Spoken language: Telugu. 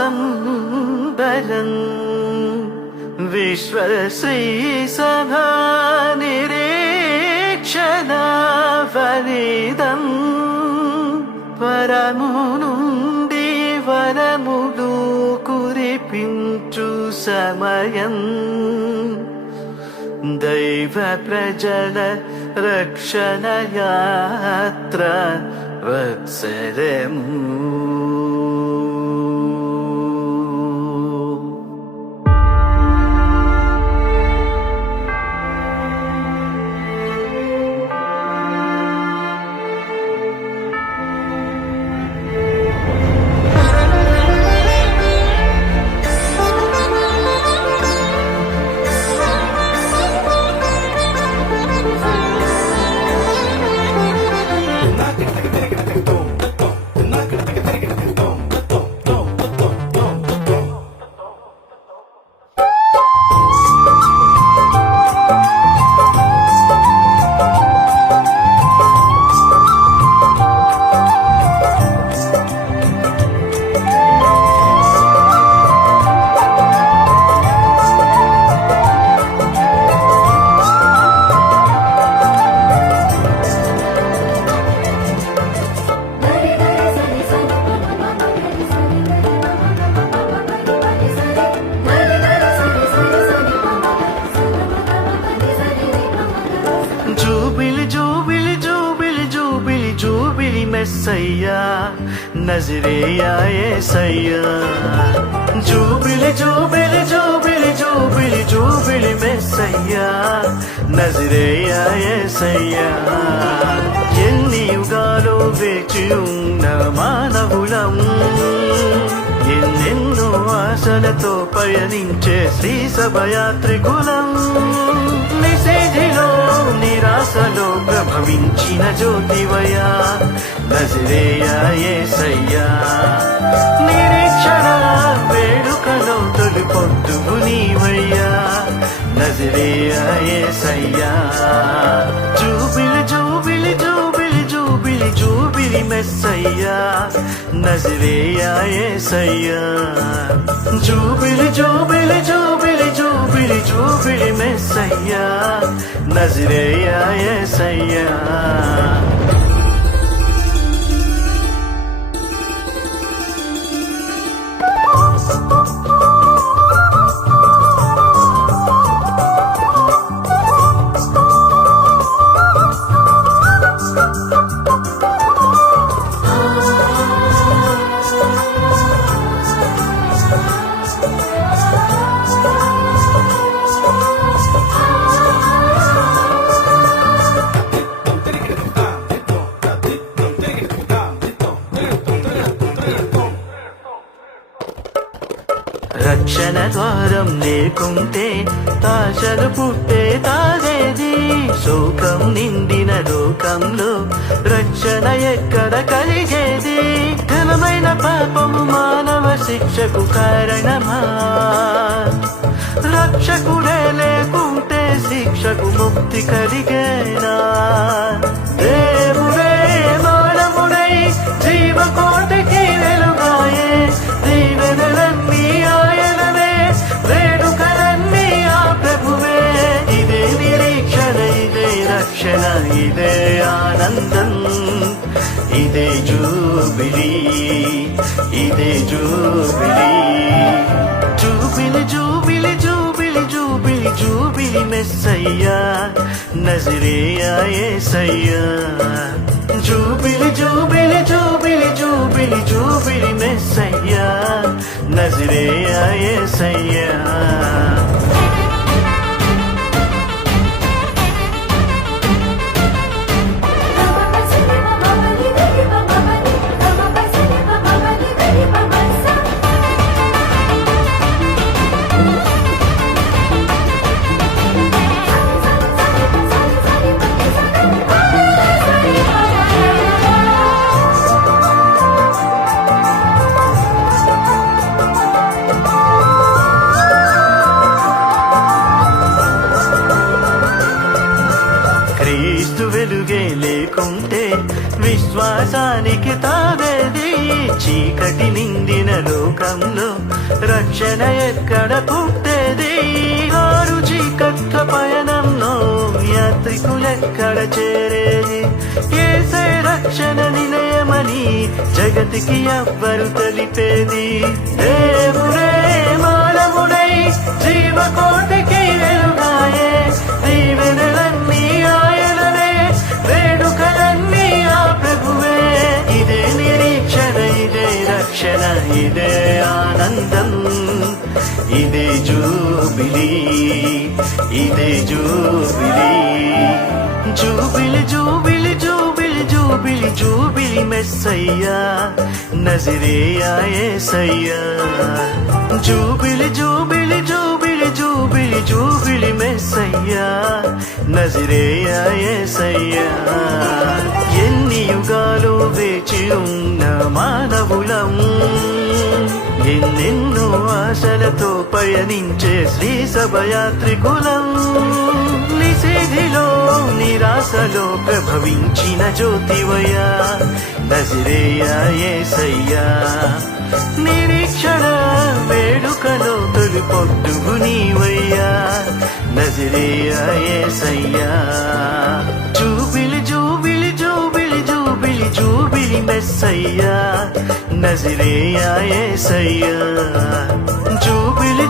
సంబరం విశ్వశ్రీ సభా నిరీక్షణ ఫలితం పరము నుండి వరములు కురిపించు సమయం దైవ ప్రజల రక్షణ యాత్ర వత్సరము మెస్సయ్యా నజరేయా యేసయ్యా జూబిలి జూబిలి జూబిలి జూబిలి జూబిలి మెస్సయ్యా నజరేయా యేసయ్యా ఎన్ని యుగాలు వేచి ఉన్న మానవులం ఎన్నెన్నో ఆశలతో పయనించే శ్రీ సభయాత్రికులం నిషేధిలో నిరాశలో ప్రభవించిన జ్యోతివయ్యా నజరేయా యేసయ్యా నిరీక్షణ వేడుకలో తొలి పొద్దువు నీవయ్యా నజరేయా యేసయ్యా జూబిలి జూబిలి జూబిలి జూబిలి జూబిలి మెస్సయ్యా నజరేయా యేసయ్యా జూబిలి జూబిలి జూబిలి జూబిలి జూబిలి మెస్సయ్యా నజరేయా యేసయ్యా రక్షణ ద్వారం లేకుంటే ఆశలు పుట్టే తాగేది శోకం నిండిన లోకంలో రక్షణ ఎక్కడ కలిగేది ఘనమైన పాపము మానవ శిక్షకు కారణమా రక్షకుడే లేకుంటే శిక్షకు ముక్తి కలిగేనా దేవుడే మానవుడై జీవకోటికి వెలుగాయే దీవెనలన్నీ ఆయనవే వేడుకలన్నీ ఆ ప్రభువే ఇదే నిరీక్షణ ఇదే రక్షణ ఇదే ఆనందం ఇదే జూబిలీ ఇదే జూబిలీ జూబిలి జూబిలి జూబిలి జూబిలి జూబిలి మెస్సయ్యా నజరేయా యేసయ్యా జూబిలి జూబిలి జూబిలి జూబిలి జూబిలి మెస్సయ్యా నజరేయా యేసయ్యా వెలుగే లేకుంటే విశ్వాసానికి తాగేది చీకటి నిండిన లోకంలో రక్షణ ఎక్కడ పుట్టేది ఆరు చీకట్ల పయనంలో యాత్రికులెక్కడ చేరేది ఏసే రక్షణ నిలయమని జగతికి ఎవ్వరు తెలిపేది దేవుడే మానవుడై జీవకోటికి వెలుగాయే దీవెనలన్నీ ఆయననే వేడుకలన్నీ ఆ ప్రభువే ఇదే నిరీక్షణ ఇదే రక్షణ ఇదే ఆనందం ఇదే జూబిలీ ఇదే జూబిలీ జూబిలి జూబిలి జూబిలి జూబిలి జూబిలి మెస్సయ్యా నజరేయా యేసయ్యా జూబిలి జూబిలి జూబిలి జూబిలి జూబిలి మెస్సయ్యా నజరేయా యేసయ్యా ఎన్ని యుగాలు వేచి ఉన్న మానవులం ఎన్నెన్నో ఆశలతో పయనించే శ్రీ సభయాత్రికులం నిషేధిలో నిరాశలో ప్రభవించిన జ్యోతివయ్యా నజరేయా యేసయ్యా నిరీక్షణ వేడుకలో తొలి పొద్దుగు నీవయ్యా నజరేయా యేసయ్యా జూబిలి జూబిలి జూబిలి జూబిలి జూబిలి మెస్సయ్యా నజరేయా యేసయ్యా జూబిలి